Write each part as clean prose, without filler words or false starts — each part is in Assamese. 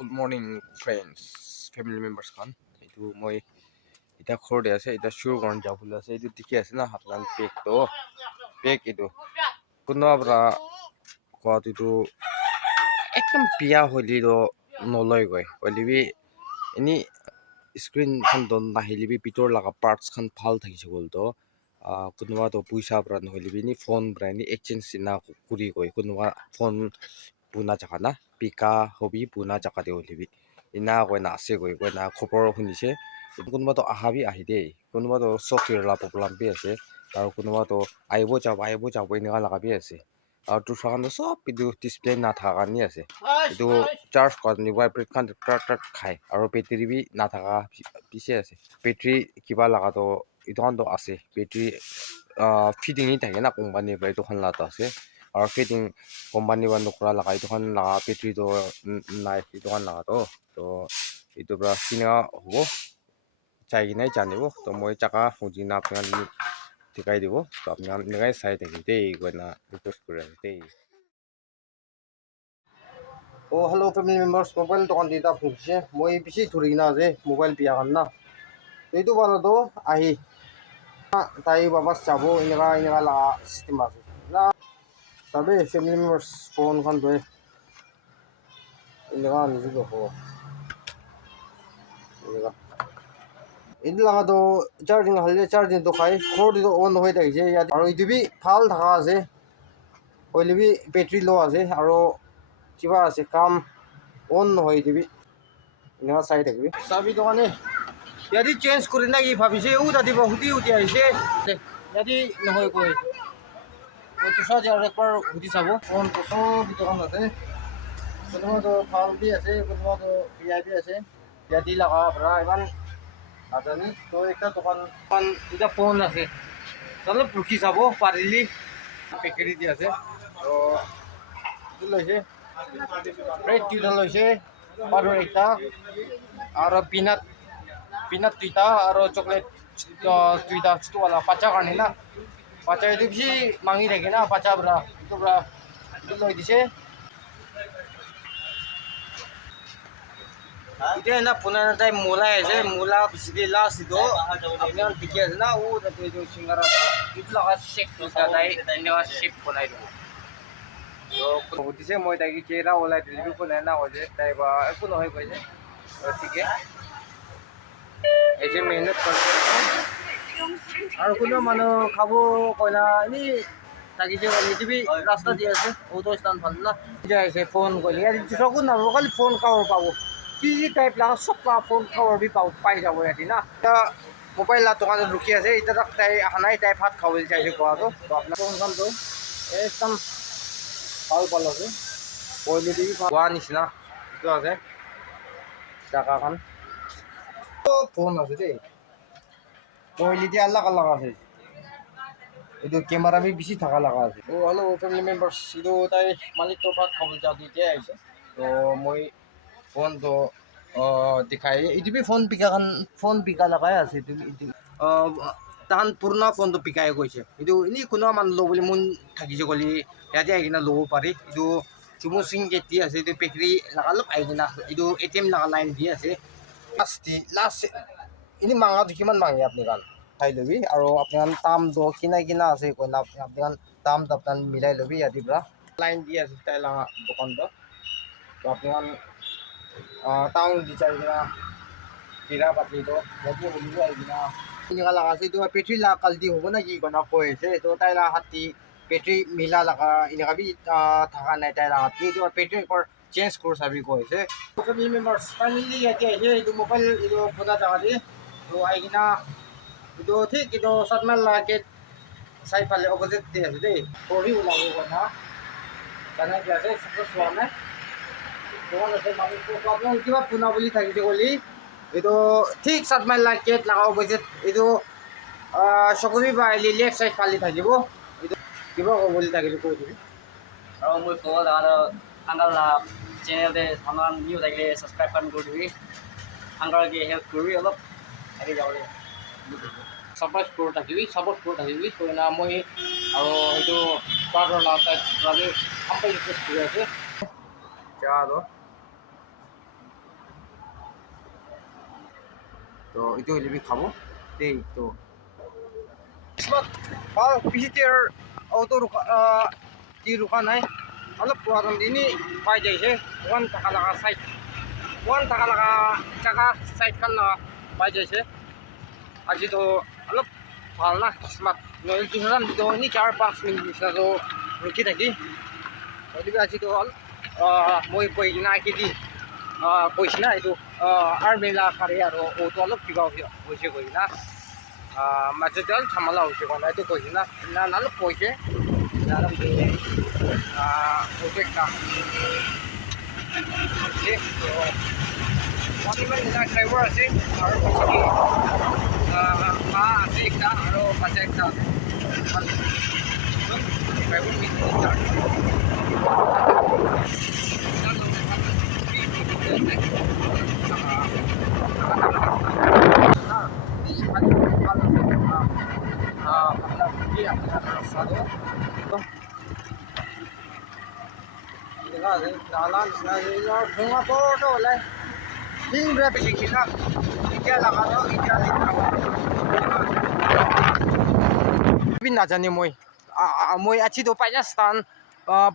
Good morning, friends, family members khan. Itu moi ita khor de ase ita sure gon jabul ase itu dikhi ase na haplan pek itu kuno abra ko itu ekdom pia holi do noloi goi olibi ini screen khan don na helibi pitor laga parts khan phal thakise gol to kunuba to puisa bra নহলিবি ni phone bra ni exchange na kuri goi kunuba phone puna jaka na pika hobi puna jaka de holibi ina goi na ase goi na khopor hunise kunuba to ahabi ahide kunuba to software la problem bi ase aru kunuba to aibo jabo ina laga bi ase aru tu sagan to sob itu display na thaka ni ase itu charge kor ni vibrate khan tat khai aru battery bi na thaka pise ase battery kiba laga to itu khan to ase battery feeding ni থাকে না কোম্পানি বা itu khan la to ase aru feeding company ba nokra laga itu khan laga battery to nai itu khan laga to itu bra kina hobo chai ki nai janibo to moi chaka hujina apna ni dikai dibo to apna nigai sai thaki dei goina request kore ase dei oh hello family members mobile to kan dita phukse moi bisi thuri na ase mobile pia kan na itu bala to ahi tai babas chabo inga la system ase na sabe family members phone khan doe inga ni jo ho inga ini laga to charging halle charging to khai khor to on hoi thai je ya aru itu bi phal thaka ase oile bi battery low ase aru kiba ase kam on hoi dibi inga sai thakbi sabi to kane yadi change kurina ki bhabise u dadi bahudi uti aise yadi নহoi koi to sa jar par hudi sabo on to so bitokan ase kunuba to phal bi ase kunuba to vip ase yadi laga bra iban adani to ekta tokan ida phone ase tale pukhi sabo parili pekeri di ase to itu loise red tuita loise paru ekta aro peanut tuita aro chocolate tuita chutu wala pacha karni na pacha itu bisi mangi thake na pacha bra itu loi dise itu na puna na tai mula ase mula bisidi last itu apne dikhi ase na u itu singara itu laga shape tuita tai inga shape banai do तो उतिसे মই তাইকি কেরা ওলাই দিলি কোনে না হলে তাই বা কোনো হয় কইছে ঠিক আছে এই যে মেহনত করতে আর কোনো মানে খাবো কইনা নি তাকি যে নিদিবি রাস্তা দিয়ে আছে ও তো স্থান ভালো না যাইছে ফোন কইলি আর সকু না খালি ফোন খাওয়ার পাবো কি টাইপ লাগা সব ফোন খাওয়ার বি পাই যাবো এটি না মোবাইল লা দোকানে রুকি আছে এটা তাই হানাই তাই ভাত খাওয়াইল চাইছে কোয়া তো আপনার ফোন কাম তো একদম ভাল পাল আছে পইলে দিবি গোৱা নিচিনা itu আছে জাগা খান ফোন আছে দেই পইলে দি আল্লাহ আছে itu camera bhi bisi thaka laga ase oh hello family members itu tai malik to bhat khobol ja dite aise to moi phone to dikhai itu bhi phone bika lagai ase itu tahan purna phone to bikai koise itu ini kuno man lo boli mun thakise goli yati aigina lo pari itu chumu sing geti ase itu pekri lagalop aigina itu atm laga line di ase last ini manga to kiman mangi apni kan thai lobi aru apni kan tam do kina ase koina apni kan tam taptan milai lobi yati bra line di ase tai laga dokan to apni kan town di chai na kira pati to yati holi aigina ini kala ase itu petri la kaldi hobo na ki kona koise to tai la hati petri mila laga ini kabi thaka nai tai la hati to petri por change kor sabi koise family members finally yati aise itu mobile itu puna jaga di to aigina itu thik itu satmal la get sai pale opposite de ase dei pori ulago kona kana ki ase suppose one to ase mami ko problem kiba puna boli thakise goli itu ঠিক 7 mile la get laga opposite itu সকবি বা লেফট সাইড ফালি থাকিব itu কিবা বলি থাকিলে কৈ দিবি আৰু মই কল আৰু আঙ্গাল চ্যানেল দে আমাৰ নিউ থাকিলে সাবস্ক্ৰাইব কৰি দিবি আঙ্গাল কে হেল্প কৰি অলপ আগে যাবলৈ সাপোৰ্ট কৰি থাকিবি তো না মই আৰু সেইটো পাৰৰ লাষ্ট সাইড ৰাবি কম্পাই ৰিকুৱেষ্ট কৰি আছে যা আৰু তো এইটো হ'লে খাব দেই তো কিছুমান ভাল পিচিটিৰ অটো যি ৰোকা নাই অলপ পুৰাতন দিনে পাই যাইছে 1 টাকা লগা চাইড 1 টাকা লগা জাগা চাইডখন পাই যাইছে আজিতো অলপ ভাল না কিছুমান নহ'লে 2,000 তিনি 4-5 মিনিট নিচিনাতো ৰখি থাকি গতিকে আজিতো অলপ মই কৈ কিনা কিদি কৈছে না এইটো আৰ্মিলা কাৰি আৰু অটো অলপ কিবা হৈছে কৈ কিনা মাজতে অলপ ঝামেলা হৈছে কোৱা এইটো কৈছে না অলপ কৈছে অলপ অটো একটা ড্ৰাইভাৰ আছে আৰু আছে একটা আৰু পাছে একটা আছে ড্ৰাইভাৰ নাজানে মই আজিতো পাইনাস্তান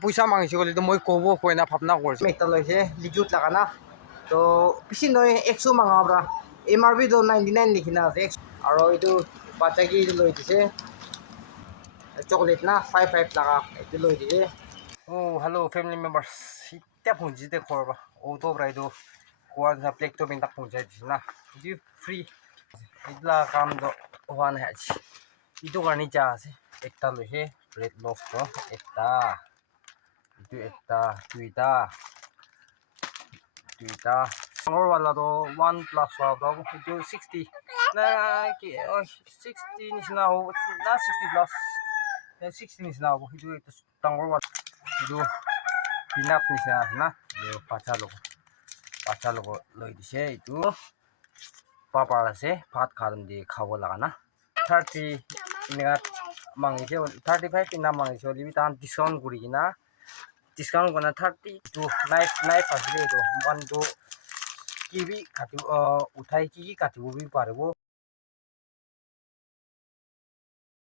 পইচা মাঙিছে গ'লে মই ক'ব কৈ না ভাবনা কৰিছোঁ একটা লৈছে লিকুইড লাগা না তো বেছি নহয় 100 মাঙাবৰা MRP তো 99 লিখিনা আছে আৰু এইটো বাচ্চাকি লৈ দিছে চকলেট না 5 লাগা এইটো লৈ দিছে হেল্ল' ফেমিলি মেম্বাৰ্ছ এতিয়া পहुঁচিছে ঘৰৰ অটো পৰা এইটো কোৱা প্লেটটো পিন্ধা পहुঁচাই দিছে না এইটো ফ্ৰী এইবিলাক কাম হোৱা নাই আজি এইটো কাৰণে যা আছে একটা লৈছে ৰেড লছটো একটা এইটো একটা দুইটা ডাঙৰৱালাটো 1+ হোৱা এইটো 60 না কি 60 নিচিনা হ'ব না 60+ 60 নিচিনা হ'ব সেইটো ডাঙৰৱালা এইটো পিনাপ নিচিনা আছে না বাচ্চা লগত লৈ দিছে এইটো পাপাৰ আছে ভাত খাব লগা না 30 এনেকা মাঙিছে 35 কিনা মাঙিছে হ'লে তাহান ডিছকাউণ্ট কৰি কিনা ডিছকাউণ্ট কৰা 32 নাইফ আছিলে এইটো মানটো কি কাটিব উঠাই কি কাটিব পাৰিব